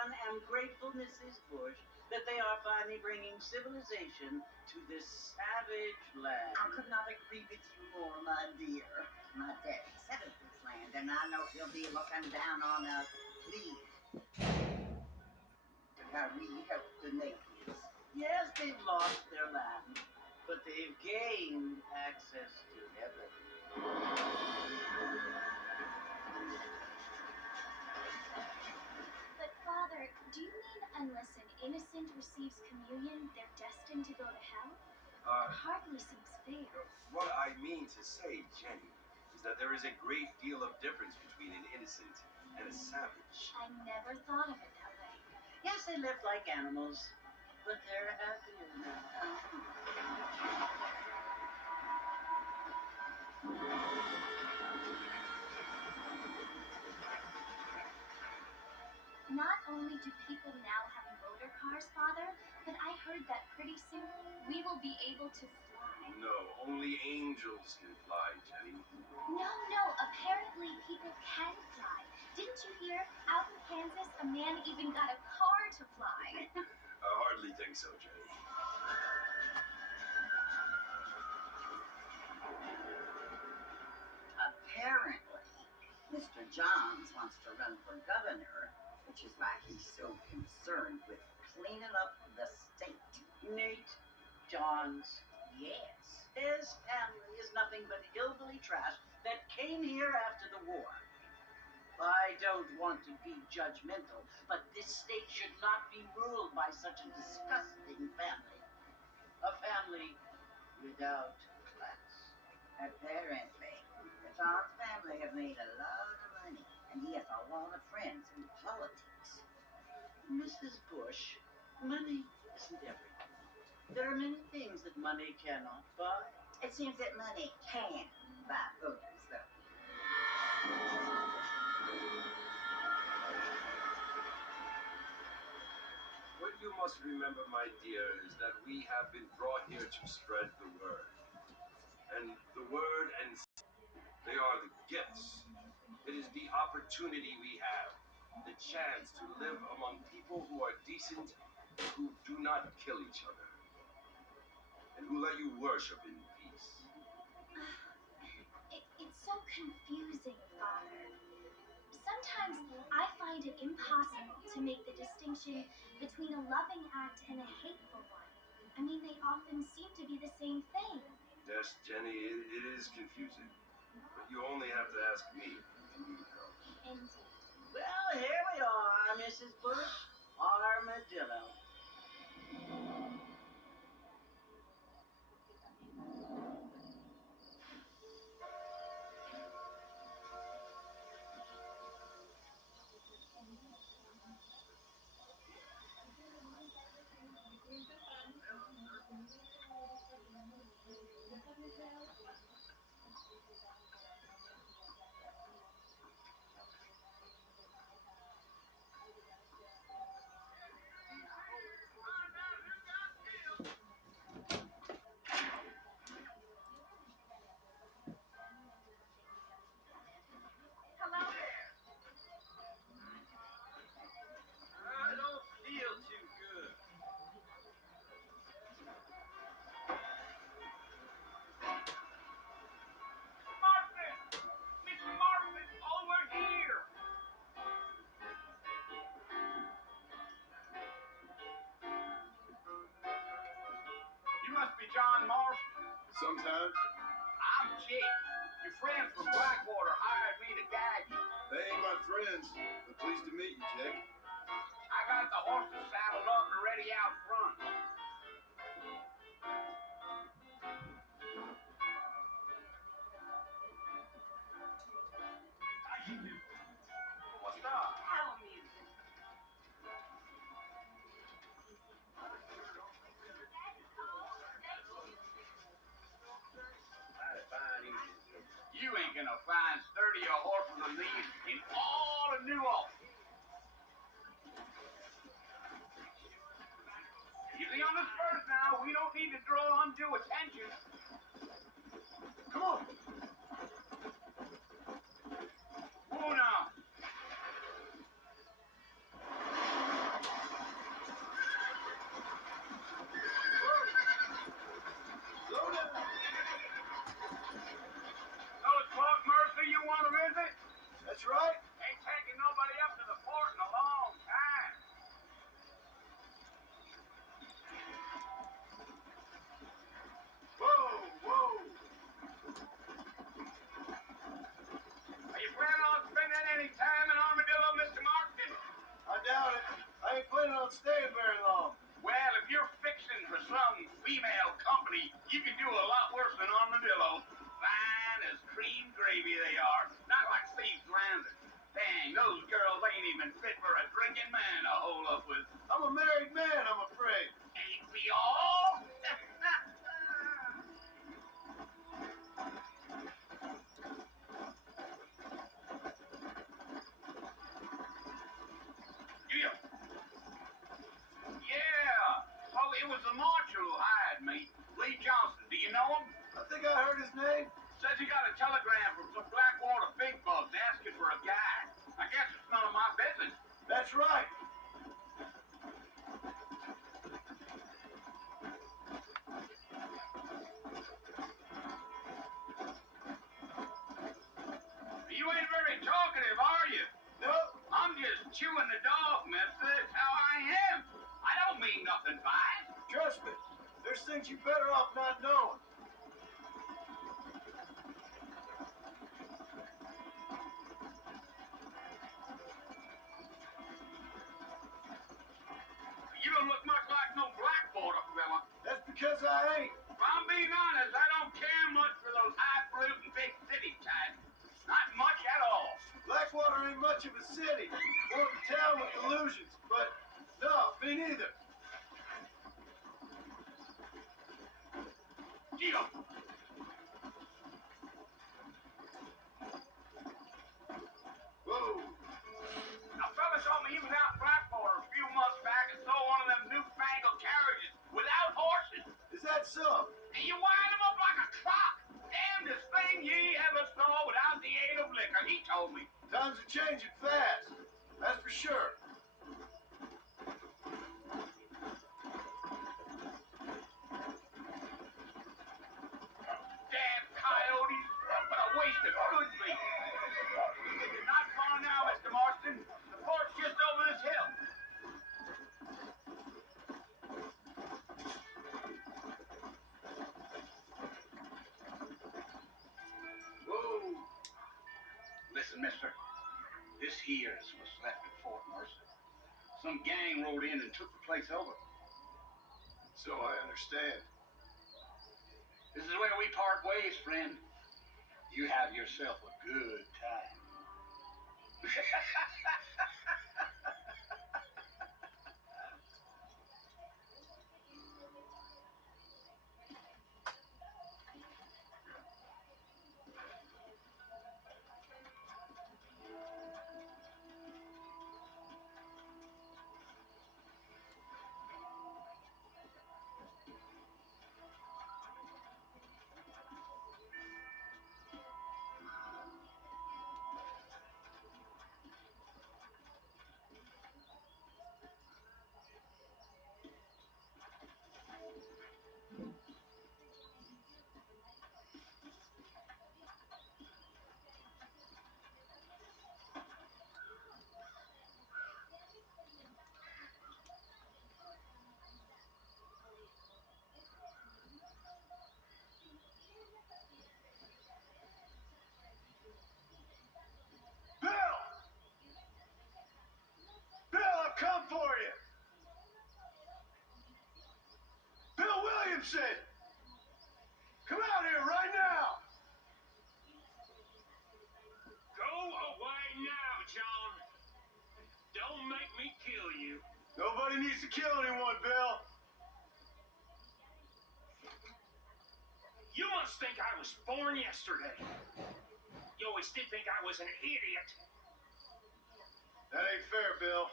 one, am grateful, Mrs. Bush, that they are finally bringing civilization to this savage land. I could not agree with you more, my dear. My daddy settled this land, and I know he'll be looking down on us, please. How we help the natives. Yes, they've lost their land, but they've gained access to heaven. But Father, do you mean unless an innocent receives communion, they're destined to go to hell? That hardly seems fair. What I mean to say, Jenny, is that there is a great deal of difference between an innocent and a savage. I never thought of it that way. Yes, they live like animals, but they're happier now. Not only do people now have motor cars, Father, but I heard that pretty soon we will be able to fly. No, only angels can fly, Jenny. No, apparently people can fly. Didn't you hear? Out in Kansas, a man even got a car to fly. I hardly think so, Jenny. Apparently, Mr. Johns wants to run for governor, which is why he's so concerned with cleaning up the state. Nate Johns. Yes. His family is nothing but hillbilly trash that came here after the war. I don't want to be judgmental, but this state should not be ruled by such a disgusting family. A family without class. Apparently, the Johns family have made a lot of money, and he has a lot of friends in politics. Mrs. Bush, money isn't everything. There are many things that money cannot buy. It seems that money can buy voters, though. What you must remember, my dear, is that we have been brought here to spread the word. And the word and they are the gifts. It is the opportunity we have, the chance to live among people who are decent, who do not kill each other, and who let you worship in peace. It's so confusing, Father. Sometimes I find it impossible to make the distinction between a loving act and a hateful one. I mean, they often seem to be the same thing. Yes, Jenny, it is confusing. But you only have to ask me if you need help. Indeed. Well, here we are, Mrs. Bush. Armadillo. Hello there. I don't feel too good. Marvin! Miss Marvin, over here! You must be John Marston. Sometimes I'm Jake. Your friends from Blackwater hired me to guide you. they ain't my friends, but pleased to meet you, Jake. I got the horses saddled up and ready out front. What's up? Tell me. You ain't gonna find sturdier horses than these in all of New Orleans. Easy on the spurs now. We don't need to draw undue attention. Come on. Whoa now. female company, you can do a lot worse than armadillo. Fine as cream gravy they are. Not like Steve's Landon. Dang, those girls ain't even fit for a drinking man to hole up with. I'm a married man, I'm afraid. Ain't we all? Yeah. Yeah. So it was the marshal who hired me. Lee Johnson. Do you know him? I think I heard his name. Says he got a telegram from some Blackwater big bugs asking for a guy. I guess it's none of my business. That's right. You ain't very talkative, are you? Nope. I'm just chewing the dog, mister. That's how I am. I don't mean nothing by it. Trust me. There's things you better off not knowing. You don't look much like no Blackwater fella. That's because I ain't. If I'm being honest, I don't care much for those highfalutin big city types. Not much at all. Blackwater ain't much of a city. More of a town with illusions. But no, me neither. Deal. Whoa. A fella told me he was out in Blackwater a few months back and saw one of them newfangled carriages without horses. Is that so? And you wind him up like a clock. Damnedest thing ye ever saw without the aid of liquor, he told me. Times are changing fast. That's for sure. Damn coyotes. What a waste of good meat. Not far now, Mr. Marston. The fort's just over this hill. Whoa. Listen, mister. This here is what's left of Fort Mercer. Some gang rode in and took the place over. So I understand. This is where we part ways, friend. You have yourself a good time. Bill! Bill, I've come for you! Bill Williamson! Come out here right now! Go away now, John. Don't make me kill you. Nobody needs to kill anyone, Bill. You must think I was born yesterday. You always did think I was an idiot. That ain't fair, Bill.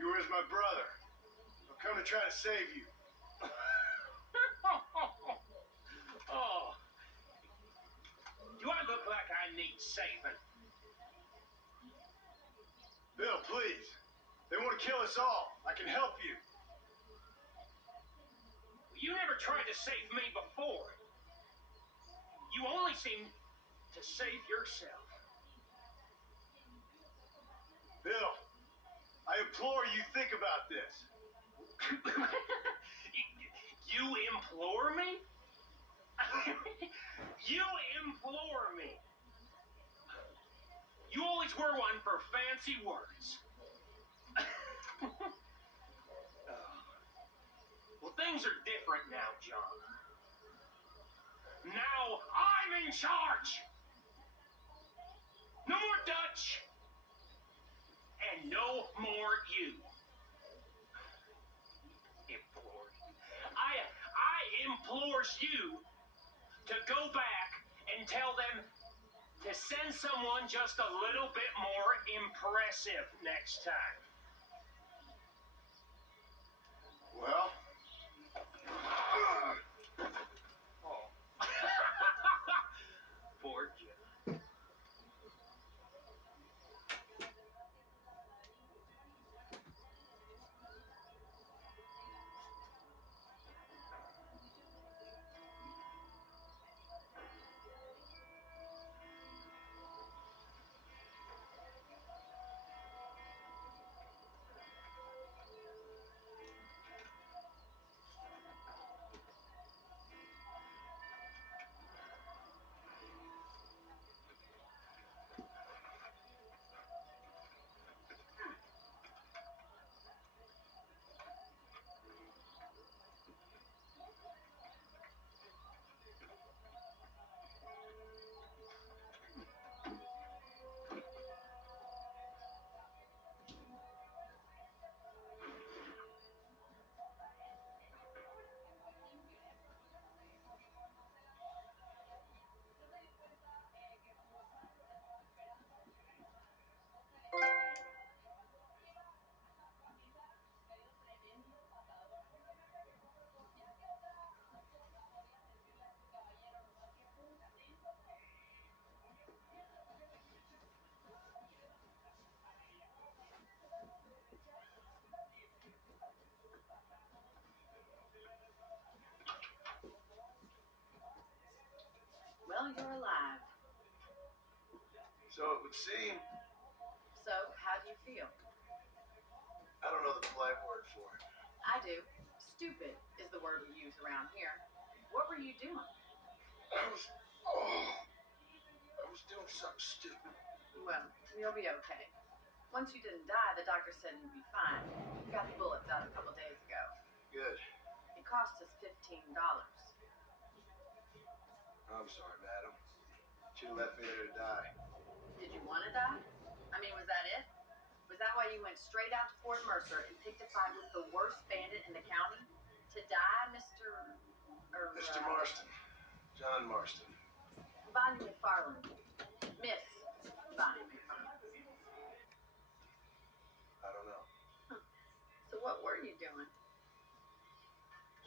You were as my brother. I've come to try to save you. Oh. Do I look like I need saving? Bill, please. They want to kill us all. I can help you. You never tried to save me before. You only seem to save yourself. Bill, I implore you, think about this. You implore me? You implore me. You always were one for fancy words. Well, things are different now, John. Now I'm in charge. No more Dutch. And no more you. Implored. I implores you to go back and tell them to send someone just a little bit more impressive next time. Well, Oh. Poor John. Well, you're alive. so it would seem. So, how do you feel? I don't know the polite word for it. I do. Stupid is the word we use around here. What were you doing? I was doing something stupid. Well, you'll be okay. Once you didn't die, the doctor said you'd be fine. You got the bullets out a couple days ago. Good. It cost us $15. I'm sorry, madam. Should have left me there to die. Did you want to die? I mean, was that it? Was that why you went straight out to Fort Mercer and picked a fight with the worst bandit in the county? To die, Mr. Marston. John Marston. Bonnie McFarland. Miss Bonnie McFarland. I don't know. So what were you doing?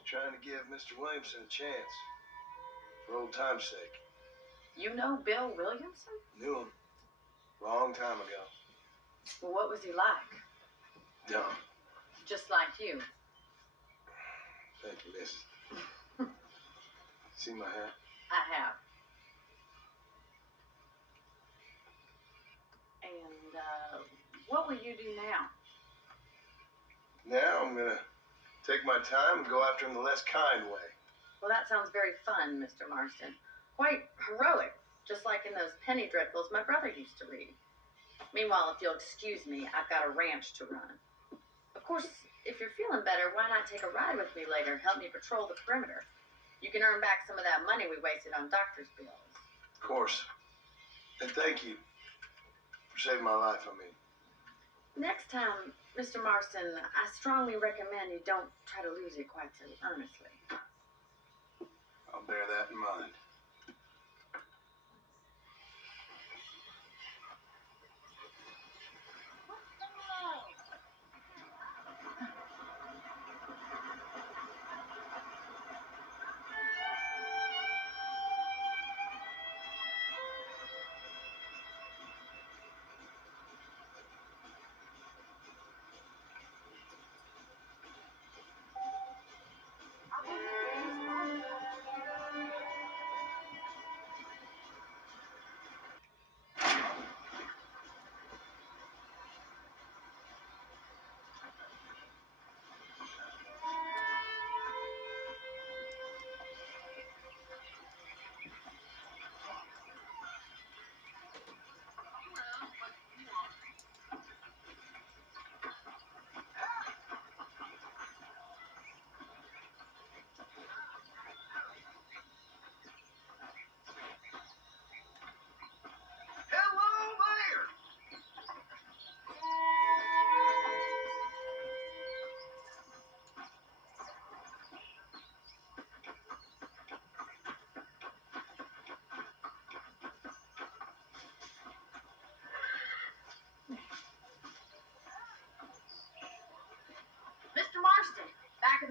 Trying to give Mr. Williamson a chance. For old time's sake. You know Bill Williamson? Knew him. Long time ago. Well, what was he like? Dumb. Just like you. Thank you, miss. See my hat? I have. And, what will you do now? Now I'm gonna take my time and go after him the less kind way. Well, that sounds very fun, Mr. Marston. Quite heroic, just like in those penny dreadfuls my brother used to read. Meanwhile, if you'll excuse me, I've got a ranch to run. Of course, if you're feeling better, why not take a ride with me later and help me patrol the perimeter? You can earn back some of that money we wasted on doctor's bills. Of course. And thank you for saving my life, I mean. Next time, Mr. Marston, I strongly recommend you don't try to lose it quite so earnestly. I'll bear that in mind.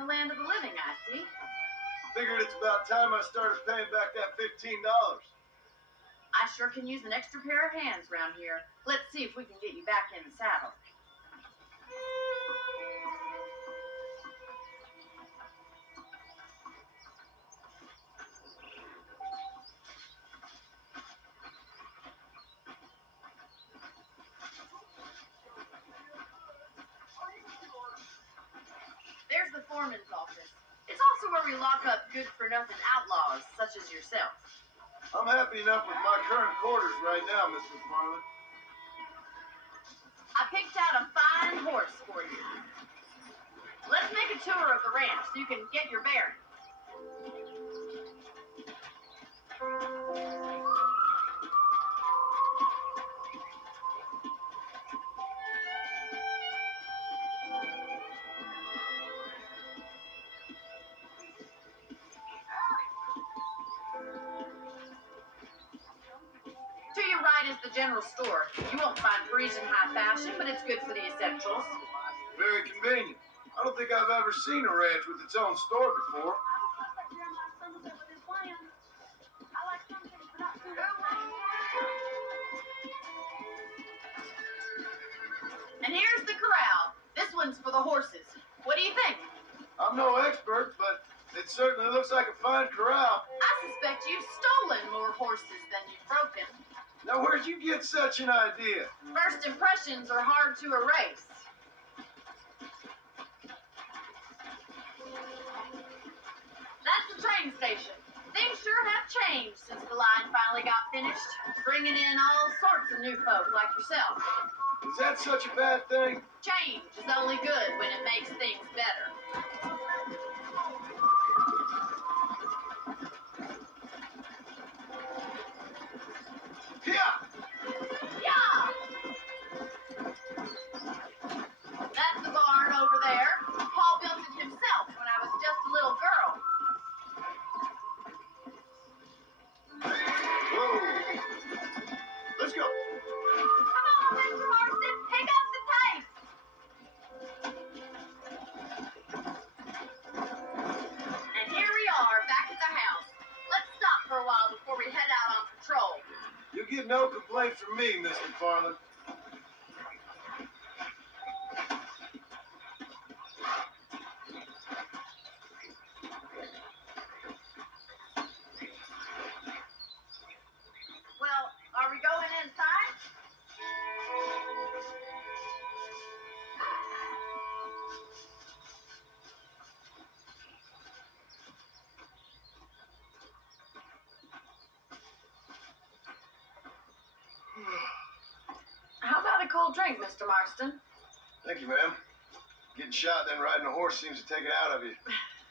the land of the living, I see. Figured it's about time I started paying back that $15. I sure can use an extra pair of hands around here. Let's see if we can get you back in the saddle. There's the foreman's office. It's also where we lock up good-for-nothing outlaws, such as yourself. I'm happy enough with my current quarters right now, Miss McFarland. I picked out a fine horse for you. Let's make a tour of the ranch so you can get your bearings. To your right is the general store. You won't find Parisian high fashion, but it's good for the essentials. Very convenient. I don't think I've ever seen a ranch with its own store before. And here's the corral. This one's for the horses. What do you think? I'm no expert, but it certainly looks like a fine corral. I suspect you've stolen more horses than you've broken. Now, where'd you get such an idea? First impressions are hard to erase. That's the train station. Things sure have changed since the line finally got finished, bringing in all sorts of new folk like yourself. Is that such a bad thing? Change is only good when it makes things better. Yeah! Yeah! That's the barn over there. Paul built it himself when I was just a little girl. Whoa! Let's go! Come on, Mr. Marston, pick up the pace! And here we are, back at the house. Let's stop for a while before we head out on patrol. You get no complaint from me, Miss McFarland. Well, are we going inside? How about a cold drink, Mr. Marston? Thank you, ma'am. Getting shot then riding a horse seems to take it out of you.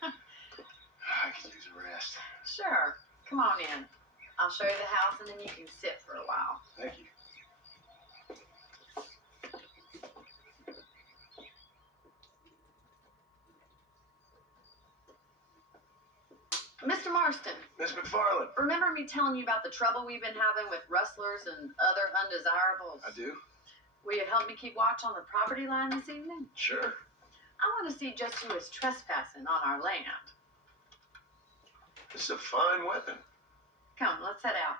I could use a rest. Sure. Come on in. I'll show you the house and then you can sit for a while. Thank you. Mr. Marston, Miss McFarland. remember me telling you about the trouble we've been having with rustlers and other undesirables? I do? Will you help me keep watch on the property line this evening? Sure. I want to see just who is trespassing on our land. This is a fine weapon. Come, let's head out.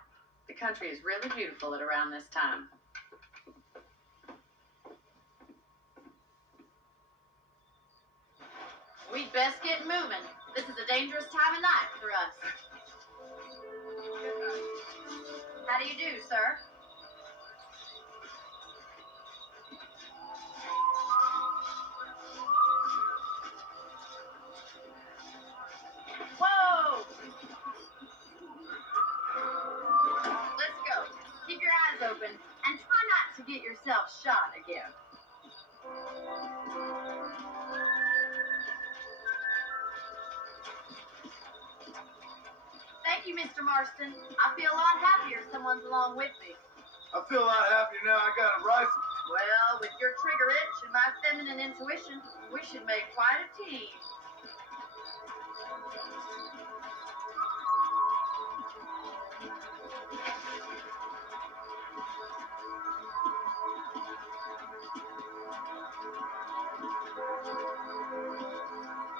The country is really beautiful at around this time. We'd best get moving. This is a dangerous time of night for us. How do you do, sir? Whoa! Let's go. Keep your eyes open and try not to get yourself shot again. Thank you, Mr. Marston. I feel a lot happier someone's along with me. I feel a lot happier now I got a rifle. Well, with your trigger itch and my feminine intuition, we should make quite a team.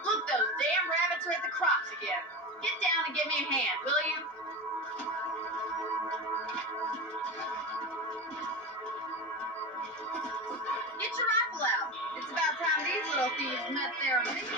Look, those rats are at the crops again. Get down and give me a hand, will you? Get your rifle out. It's about time these little thieves met their meat.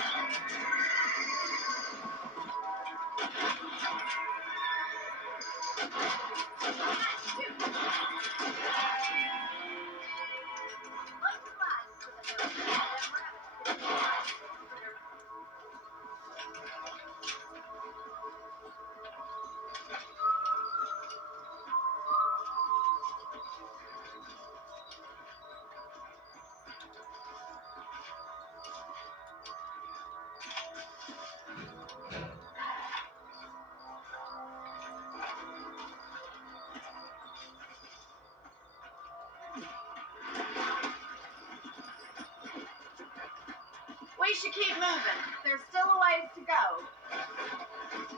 We should keep moving. There's still a ways to go.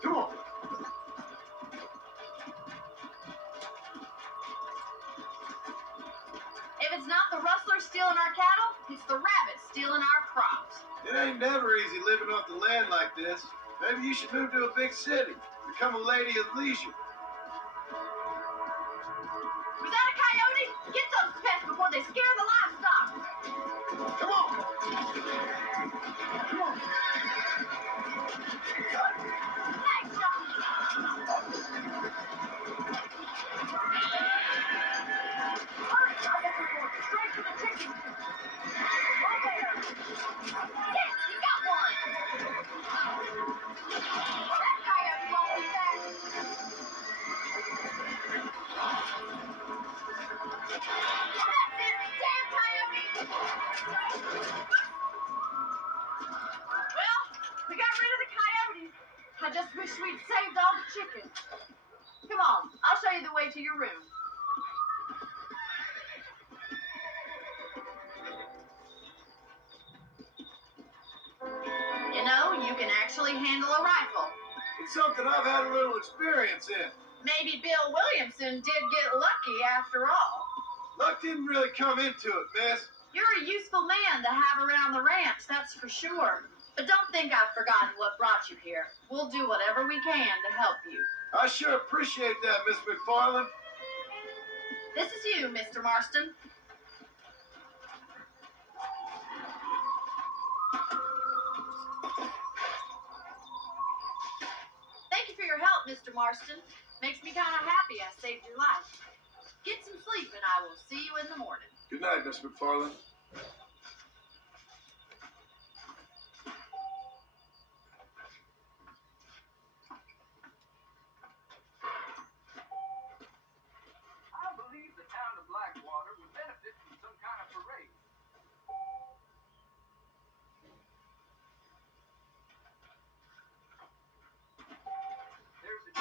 Come on. If it's not the rustlers stealing our cattle, it's the rabbits stealing our crops. It ain't never easy living off the land like this. Maybe you should move to a big city. Become a lady of leisure. Was that a coyote? Get those pests before they scare the livestock. Come on. Come on. Nice shot. Hurry, I guess we're going straight to the chicken. Over there. Yes, you got one. That coyote won't be back. That's it. Damn coyote. Well, we got rid of the coyotes. I just wish we'd saved all the chickens. Come on, I'll show you the way to your room. You know, you can actually handle a rifle. It's something I've had a little experience in. Maybe Bill Williamson did get lucky after all. Luck didn't really come into it, miss. You're a useful man to have around the ranch, that's for sure. But don't think I've forgotten what brought you here. We'll do whatever we can to help you. I sure appreciate that, Miss McFarland. This is you, Mr. Marston. Thank you for your help, Mr. Marston. Makes me kind of happy I saved your life. Get some sleep and I will see you in the morning. Good night, Miss McFarland. I believe the town of Blackwater would benefit from some kind of parade. There's a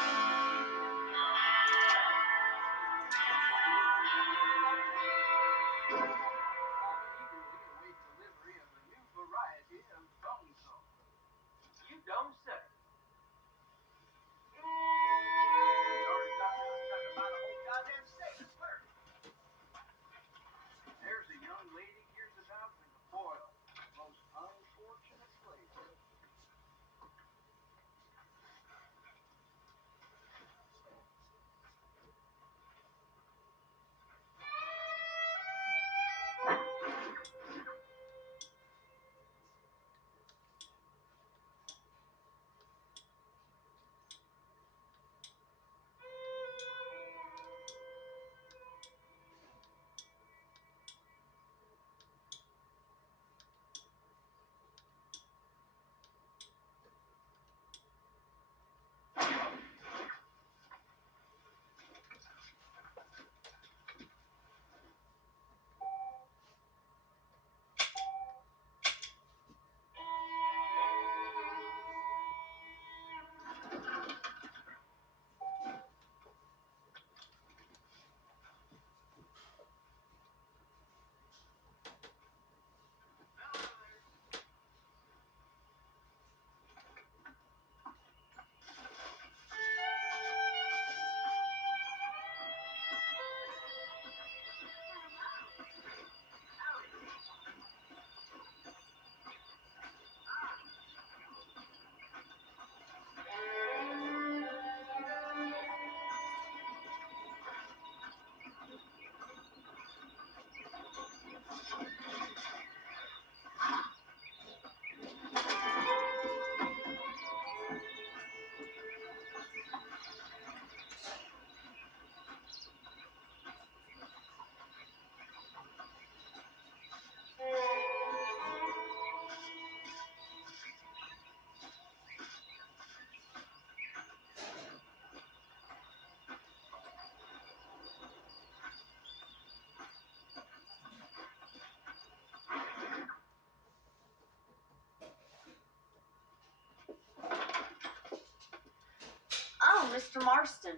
Mr. Marston,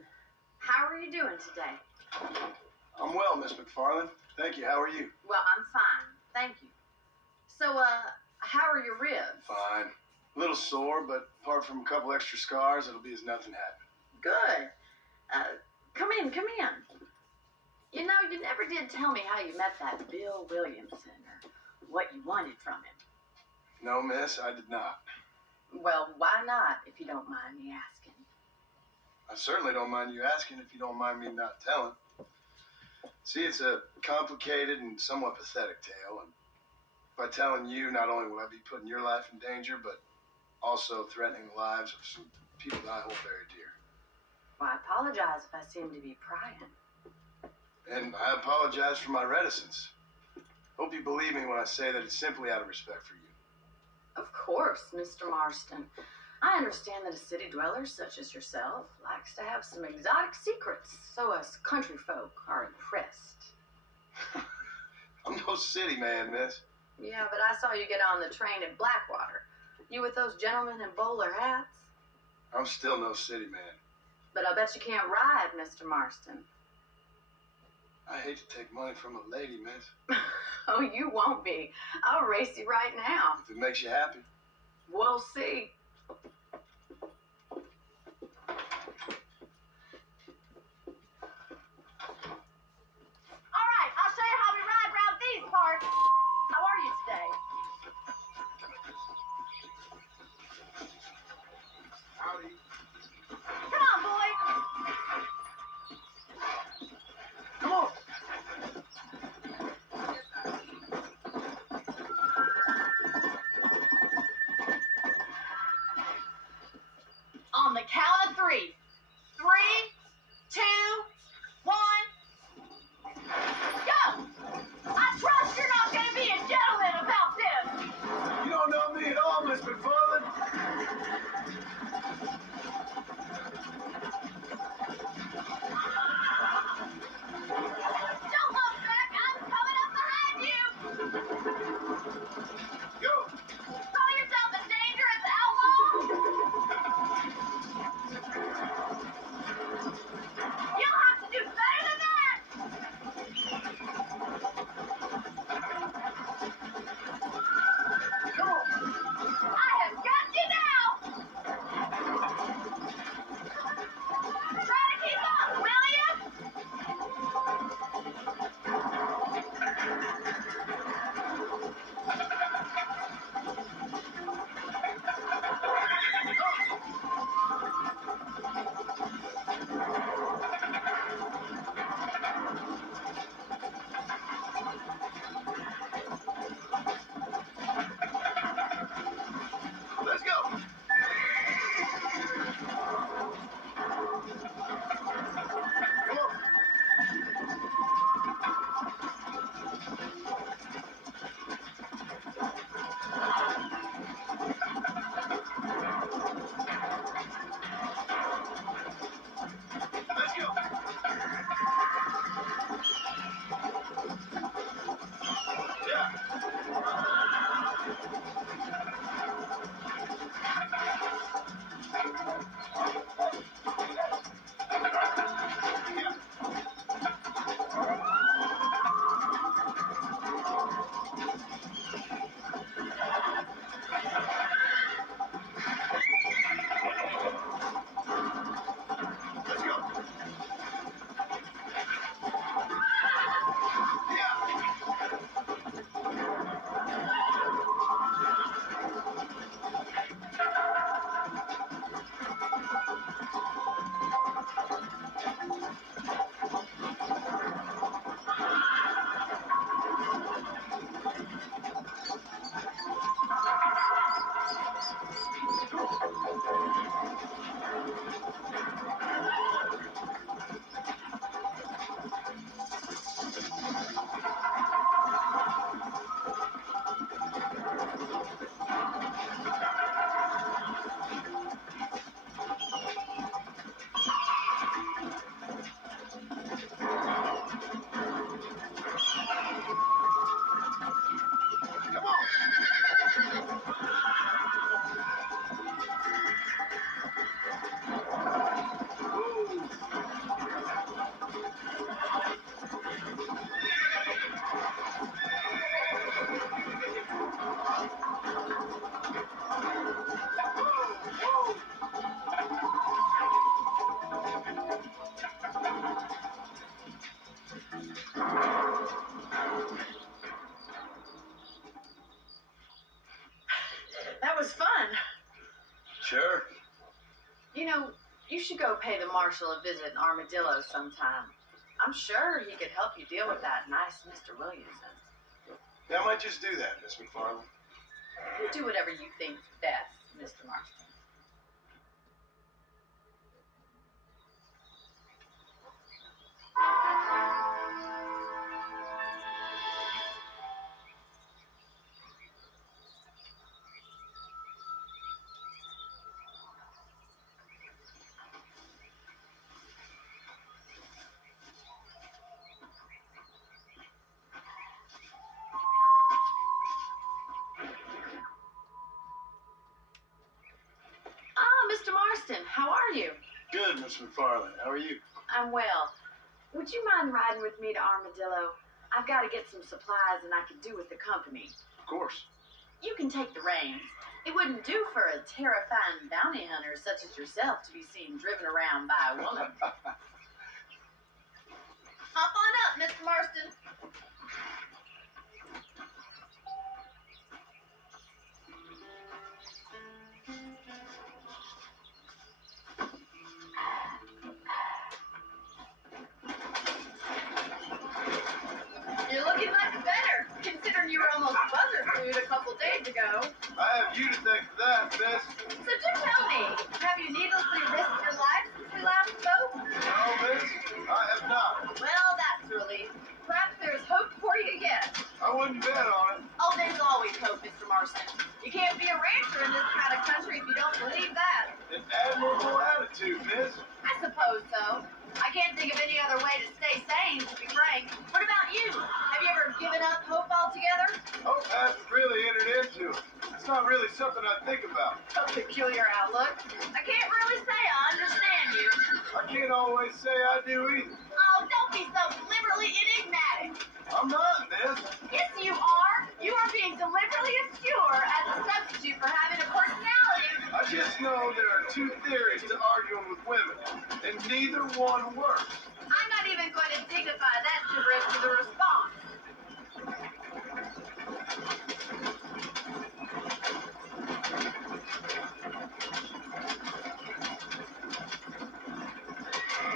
how are you doing today? I'm well, Miss McFarland. Thank you. How are you? Well, I'm fine, thank you. So, how are your ribs? Fine. A little sore, but apart from a couple extra scars, it'll be as nothing happened. Good. Come in. You know, you never did tell me how you met that Bill Williamson or what you wanted from him. No, miss, I did not. Well, why not, if you don't mind me asking? I certainly don't mind you asking if you don't mind me not telling. See, it's a complicated and somewhat pathetic tale, and by telling you, not only will I be putting your life in danger, but also threatening the lives of some people that I hold very dear. Well, I apologize if I seem to be prying. And I apologize for my reticence. Hope you believe me when I say that it's simply out of respect for you. Of course, Mr. Marston. I understand that a city dweller such as yourself likes to have some exotic secrets, so us country folk are impressed. I'm no city man, miss. Yeah, but I saw you get on the train at Blackwater. You with those gentlemen in bowler hats? I'm still no city man. But I bet you can't ride, Mr. Marston. I hate to take money from a lady, miss. Oh, you won't be. I'll race you right now. If it makes you happy. We'll see. All right, I'll show you how we ride around these parts. How are you today? Howdy. Come on, boy. Come on. On the count of 3. 3, 2, 1. Go! I trust you're not going to be a gentleman about this. You don't know me at all, Miss McFarland. Don't look back. I'm coming up behind you. Go. Call yourself a dangerous outlaw? You'll Sure. You know, you should go pay the marshal a visit in Armadillo sometime. I'm sure he could help you deal with that nice Mr. Williamson. Yeah, I might just do that, Miss McFarland. You do whatever you think best, Mr. Marston. Mr. Marston, how are you? Good, Miss McFarland. How are you? I'm well. Would you mind riding with me to Armadillo? I've got to get some supplies and I could do with the company. Of course. You can take the reins. It wouldn't do for a terrifying bounty hunter such as yourself to be seen driven around by a woman. Hop on up, Mr. Marston. You're looking much better, considering you were almost buzzer food a couple days ago. I have you to thank for that, Miss. So do tell me, have you needlessly risked your life since we last spoke? No, Miss, I have not. Well, that's a relief. Perhaps there's hope for you yet. I wouldn't bet on it. Oh, there's always hope, Mr. Marston. You can't be a rancher in this kind of country if you don't believe that. An admirable attitude, Miss. I suppose so. I can't think of any other way to stay sane, to be frank. What about you? Have you ever given up hope altogether? Hope hasn't really entered into it. It's not really something I think about. A peculiar outlook. I can't really say I understand you. I can't always say I do either. Oh, don't be so deliberately enigmatic. I'm not, Miss. Yes, you are. You are being deliberately obscure as a substitute for having a personality. I just know there are two theories to arguing with women, and neither one works. I'm not even going to dignify that gibberish with a response.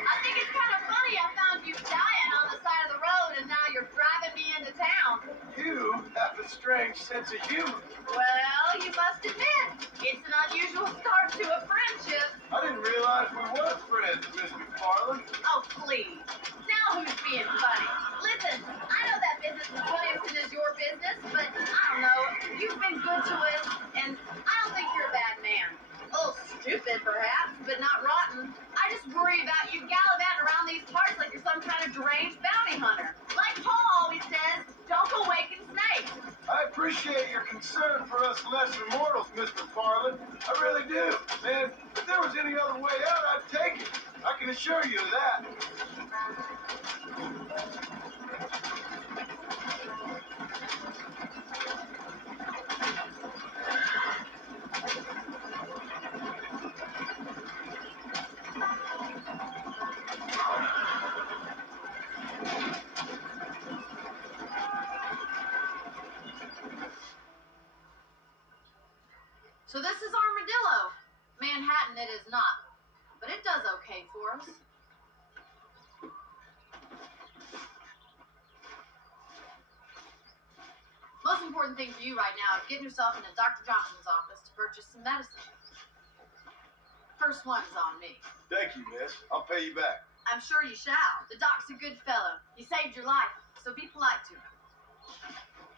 I think it's kind of funny I found you dying on the side of the road and now you're driving me into town. You have a strange sense of humor. Well, you must admit, it's an unusual start to a friendship. I didn't realize we were friends, Miss McFarland. Oh, please. Now who's being funny? Listen, I know that business with Williamson is your business, but I don't know. You've been good to us, and I don't think you're a bad man. A little stupid, perhaps, but not rotten. I just worry about you gallivanting around these parts like you're some kind of deranged bounty hunter. Like Paul always says, don't go waking snakes. I appreciate your concern for us lesser mortals, Miss McFarland. I really do. And if there was any other way out, I'd take it. I can assure you of that. So this is Armadillo. Manhattan it is not, but it does okay for us. Most important thing for you right now is getting yourself into Dr. Johnson's office to purchase some medicine. First one's on me. Thank you, Miss. I'll pay you back. I'm sure you shall. The doc's a good fellow. He saved your life, so be polite to him.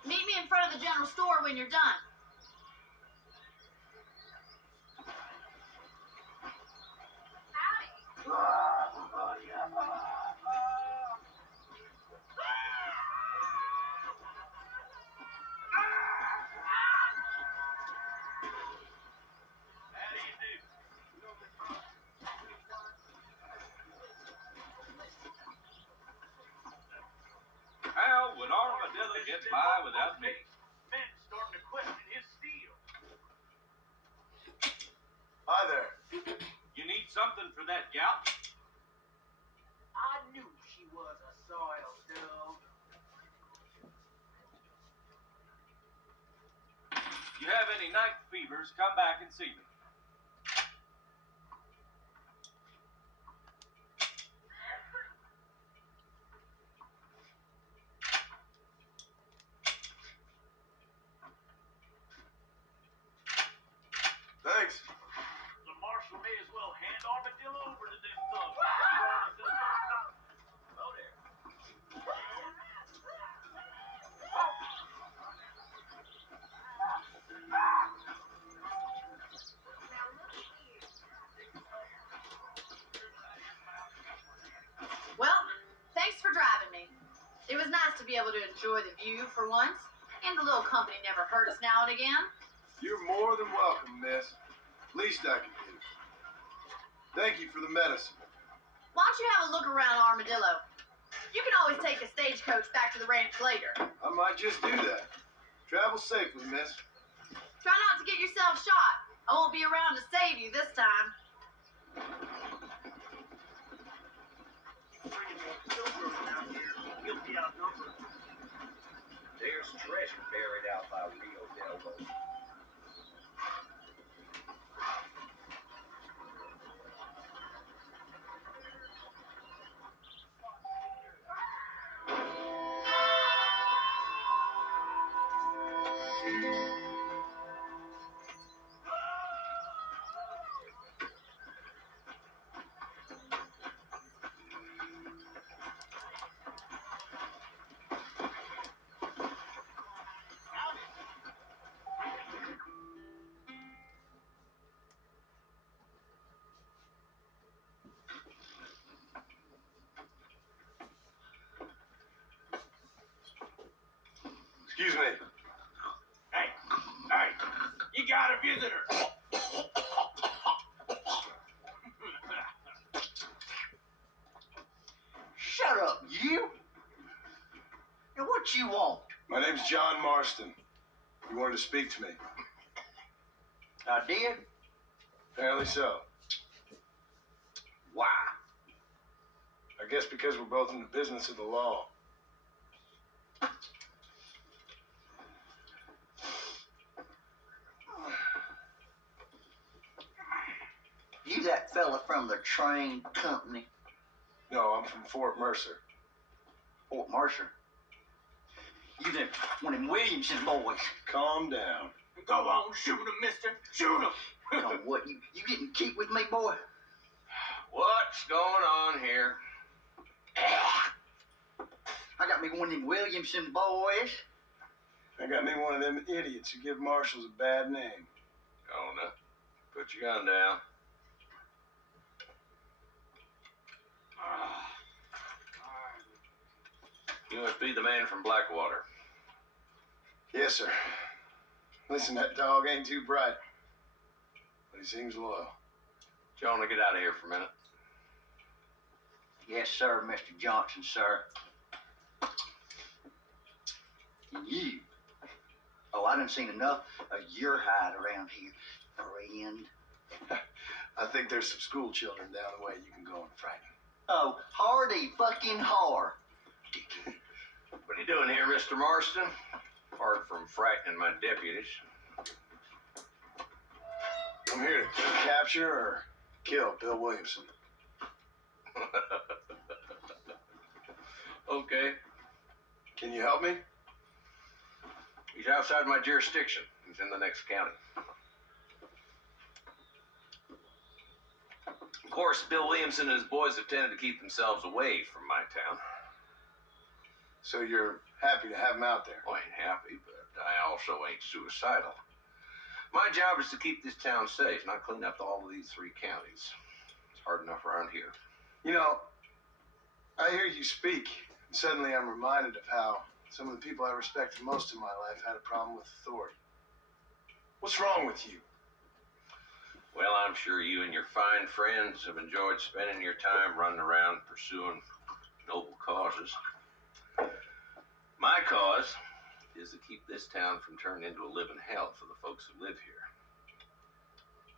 Meet me in front of the general store when you're done. How would Armadillo get by without me? Men starting to question his steel. Hi there. You need something for that gout? I knew she was a soiled dove. You have any night fevers, come back and see me. to enjoy the view for once, and a little company never hurts now and again. You're more than welcome, miss. Least I can do. Thank you for the medicine. Why don't you have a look around Armadillo? You can always take a stagecoach back to the ranch later. I might just do that. Travel safely, miss. Try not to get yourself shot. I won't be around to save you this time. There's treasure buried out by Rio del Lo. Excuse me. Hey, you got a visitor. Shut up, you! And what you want? My name's John Marston. You wanted to speak to me. I did? Apparently so. Why? I guess because we're both in the business of the law. You that fella from the train company? No, I'm from Fort Mercer. Fort Mercer? You them one of them Williamson boys? Calm down. Go on, shoot him, mister. Shoot him. You know what, you getting keep with me, boy? What's going on here? I got me one of them Williamson boys. I got me one of them idiots who give marshals a bad name. Jonah, put your gun down. You must be the man from Blackwater. Yes, sir. Listen, that dog ain't too bright, but he seems loyal. Jonah, get out of here for a minute. Yes, sir, Mr. Johnson, sir. And you? Oh, I done seen enough of your hide around here, friend. I think there's some school children down the way you can go and frighten. Oh, hardy fucking har. Dicky. What are you doing here, Mr. Marston? Apart from frightening my deputies. I'm here to capture or kill Bill Williamson. Okay. Can you help me? He's outside my jurisdiction. He's in the next county. Of course, Bill Williamson and his boys have tended to keep themselves away from my town. So you're happy to have him out there? I ain't happy, but I also ain't suicidal. My job is to keep this town safe, not clean up all of these 3 counties. It's hard enough around here. You know, I hear you speak, and suddenly I'm reminded of how some of the people I respected most in my life had a problem with authority. What's wrong with you? Well, I'm sure you and your fine friends have enjoyed spending your time running around pursuing noble causes. My cause is to keep this town from turning into a living hell for the folks who live here.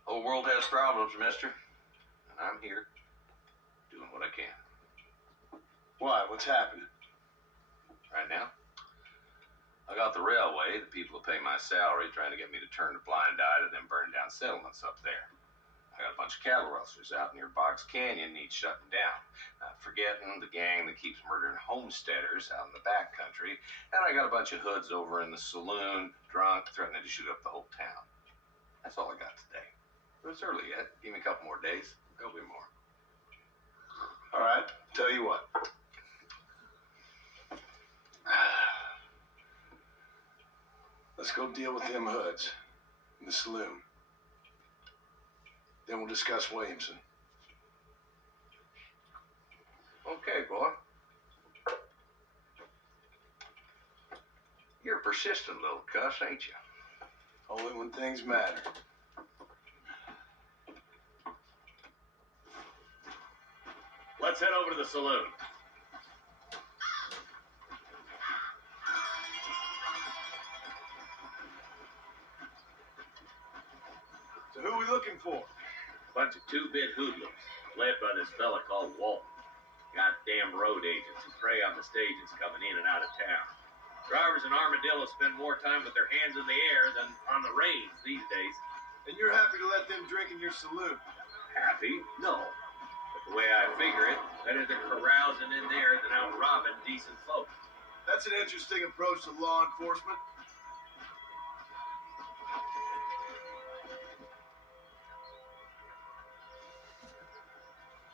The whole world has problems, mister, and I'm here doing what I can. Why? What's happening? Right now, I got the railway, the people who pay my salary, trying to get me to turn a blind eye to them burning down settlements up there. I got a bunch of cattle rustlers out near Boggs Canyon needs shutting down. Not forgetting the gang that keeps murdering homesteaders out in the back country. And I got a bunch of hoods over in the saloon, drunk, threatening to shoot up the whole town. That's all I got today. But it's early yet. Give me a couple more days. There'll be more. All right, tell you what. Let's go deal with them hoods in the saloon. Then we'll discuss Williamson. Okay, boy. persistent little cuss, ain't you? Only when things matter. Let's head over to the saloon. So who are we looking for? Bunch of two-bit hoodlums, led by this fella called Walton. Goddamn road agents who prey on the stages coming in and out of town. Drivers in Armadillo spend more time with their hands in the air than on the reins these days. And you're happy to let them drink in your saloon? Happy? No. But the way I figure it, better they're carousing in there than out robbing decent folk. That's an interesting approach to law enforcement.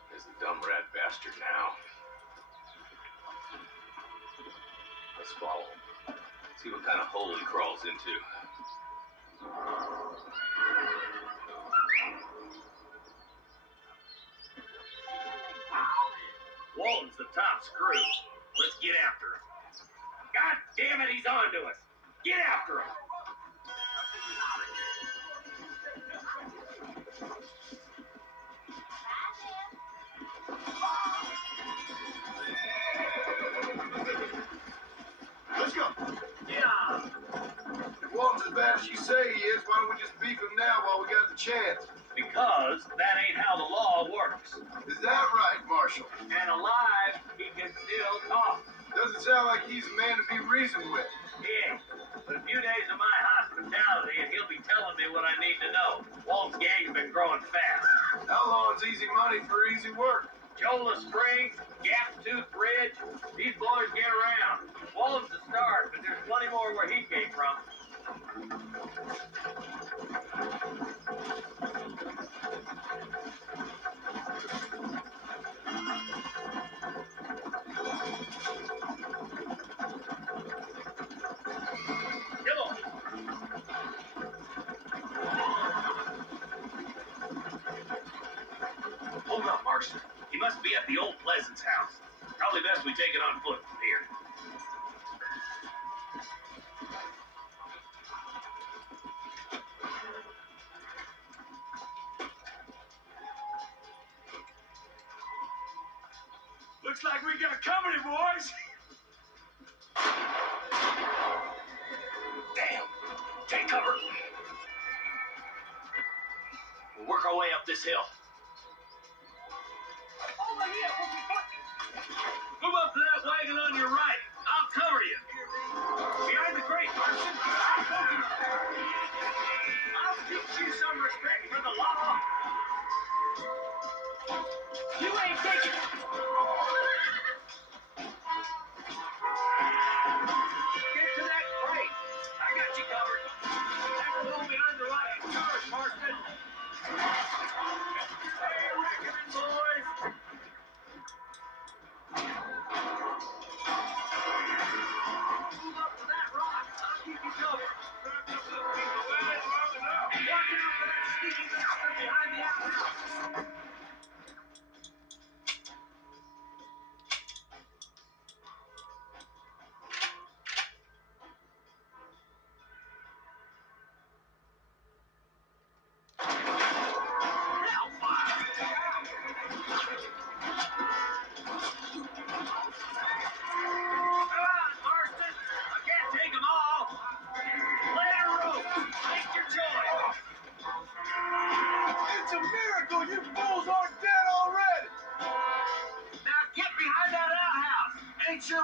There's the dumb rat bastard now. Let's follow him. See what kind of hole he crawls into. Walton's the top screw. Let's get after him. God damn it, he's on to us. Get after him. Let's go. Yeah. If Walton's as bad as you say he is, why don't we just beef him now while we got the chance? Because that ain't how the law works. Is that right, Marshal? And alive, he can still talk. Doesn't sound like he's a man to be reasoned with. Yeah. But a few days of my hospitality and he'll be telling me what I need to know. Walt's gang's been growing fast. How long's easy money for easy work? Jola Springs, Gap Tooth Bridge, these boys get around. Walton's the start, but there's plenty more where he came from. Come on. Hold up, Marston. He must be at the old Pleasance house. Probably best we take it on foot from here. Looks like we got company, boys. Damn. Take cover. We'll work our way up this hill. Move up to that wagon on your right. I'll cover you. Behind the crate, Marston. I'll teach you some respect for the law. You ain't taking it. Get to that crate. I got you covered. That wall behind the right is yours, Marston. Hey, reckoning, boys. Move up to that rock. I'll keep you covered. Watch out for that sneaky bastard behind the outhouse. It's a miracle you fools aren't dead already! Now get behind that outhouse, ain't you?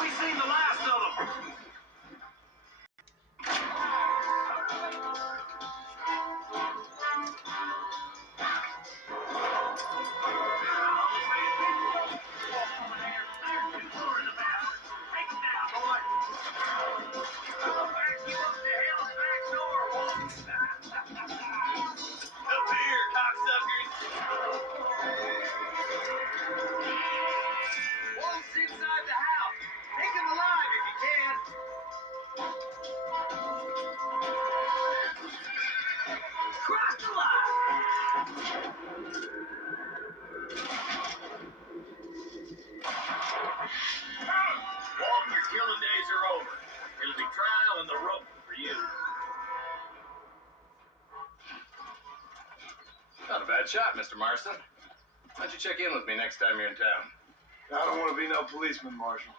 We seen the last of them. that shot, Mr. Marston. Why don't you check in with me next time you're in town? I don't want to be no policeman, Marshal.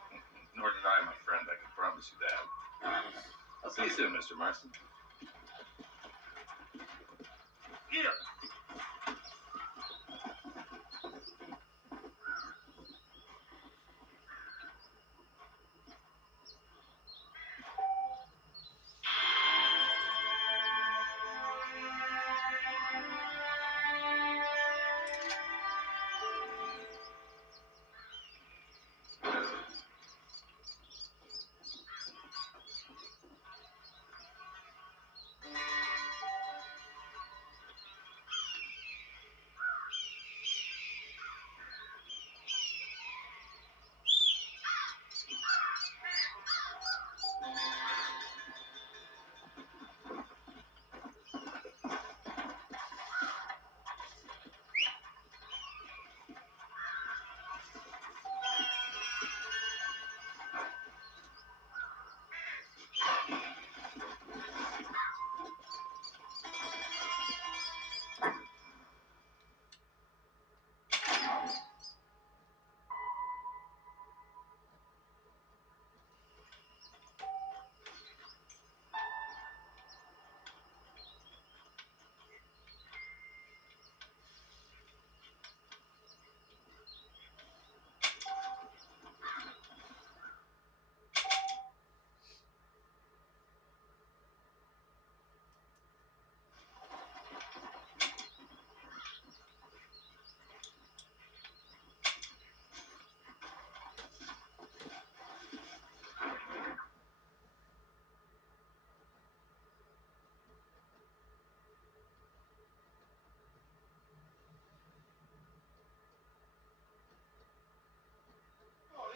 Nor did I, my friend. I can promise you that. I'll see you soon, Mr. Marston. Yeah.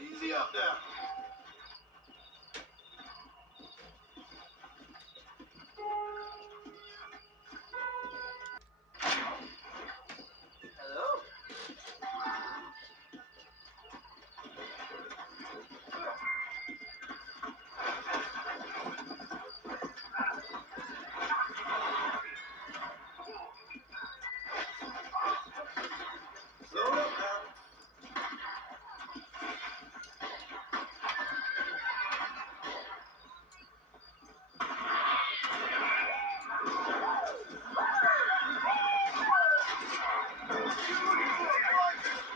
Easy up now. Hello? Slow up now.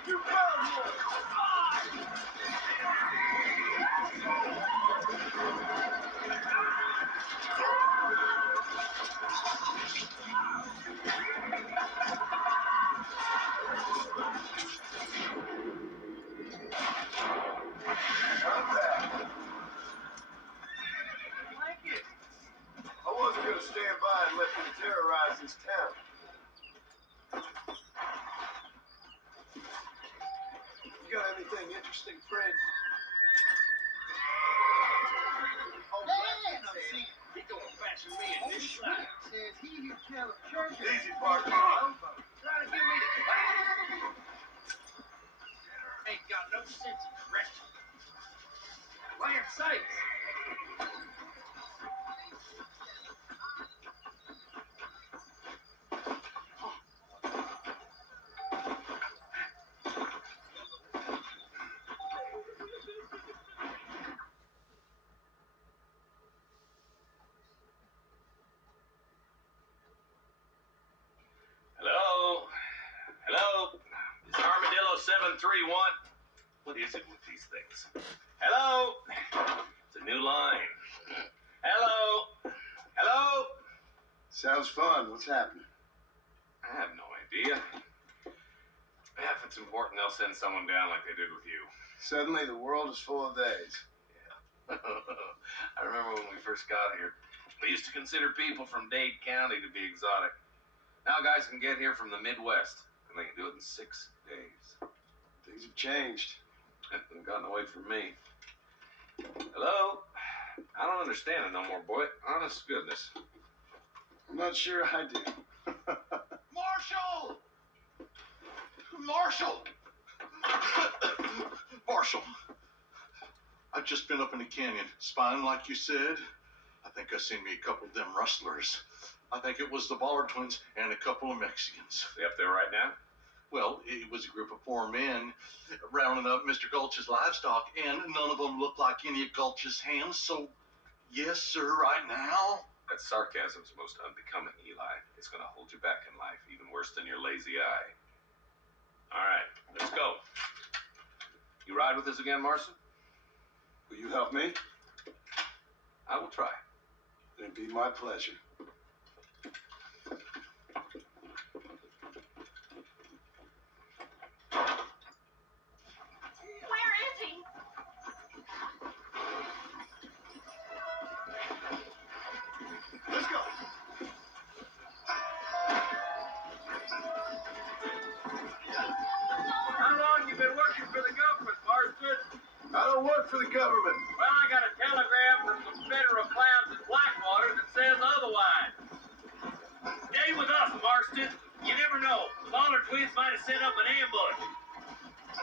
You found one. I wasn't gonna stand by and let them terrorize this town. You got anything interesting, friend? He gonna fashion me in this slide. Easy, partner. Trying to give me the ain't got no sense of direction. Land sakes. Hello? Hello? Is Armadillo 731? What is it with these things? Hello? It's a new line. Hello? Hello? Sounds fun. What's happening? I have no idea. Yeah, if it's important, they'll send someone down like they did with you. Suddenly, the world is full of days. I remember when we first got here. We used to consider people from Dade County to be exotic. Now guys can get here from the Midwest, and they can do it in 6 days. Things have changed. They've gotten away from me. Hello? I don't understand it no more, boy. Honest to goodness. I'm not sure I do. Marshall! Marshall! Marshall! I've just been up in the canyon, spying like you said. I think I seen me a couple of them rustlers. I think it was the Ballard twins and a couple of Mexicans. They up there right now? Well, it was a group of 4 men rounding up Mr. Gulch's livestock, and none of them looked like any of Gulch's hands, so yes, sir, right now. That sarcasm's most unbecoming, Eli. It's gonna hold you back in life, even worse than your lazy eye. All right, let's go. You ride with us again, Marson? Will you help me? I will try. It'd be my pleasure. Where is he? Let's go. How long you been working for the government, Marston? I don't work for the government. Well, I got a telegram from some federal clowns in Blackwater that says otherwise. Stay with us, Marston. You never know. The Ballard twins might have set up an ambush.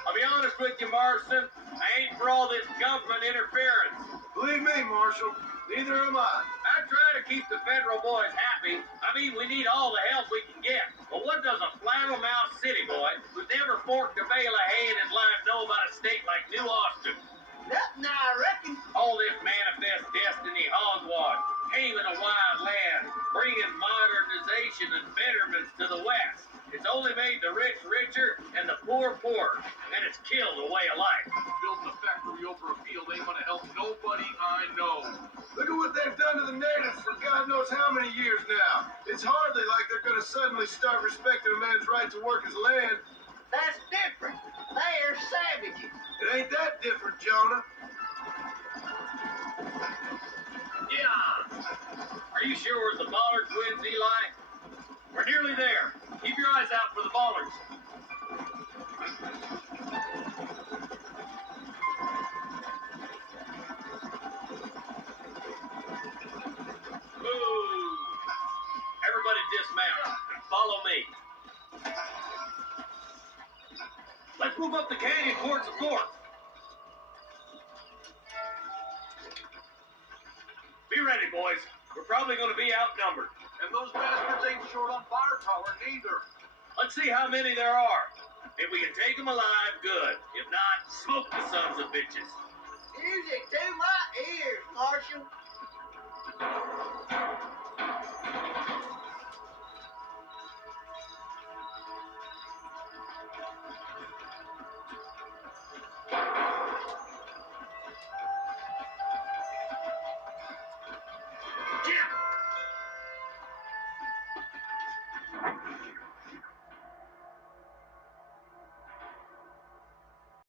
I'll be honest with you, Marston. I ain't for all this government interference. Believe me, Marshal, neither am I. I try to keep the federal boys happy. I mean, we need all the help we can get. But what does a flannel-mouthed city boy who's never forked a bale of hay in his life know about a state like New Austin? Nothing, I reckon. All this manifest destiny hogwash, taming a wild land, bringing modernization and betterments to the West. It's only made the rich richer and the poor poorer, and it's killed a way of life. Building a factory over a field ain't gonna help nobody I know. Look at what they've done to the natives for God knows how many years now. It's hardly like they're going to suddenly start respecting a man's right to work his land. That's different. They're savages. It ain't that different, Jonah. Yeah. Are you sure we're the Ballard twins, Eli? We're nearly there. Keep your eyes out for the Ballards. Move. Everybody dismount and follow me. Let's move up the canyon towards the fort. Be ready, boys. We're probably going to be outnumbered. And those bastards ain't short on firepower neither. Let's see how many there are. If we can take them alive, good. If not, smoke the sons of bitches. Music to my ears, Marshal.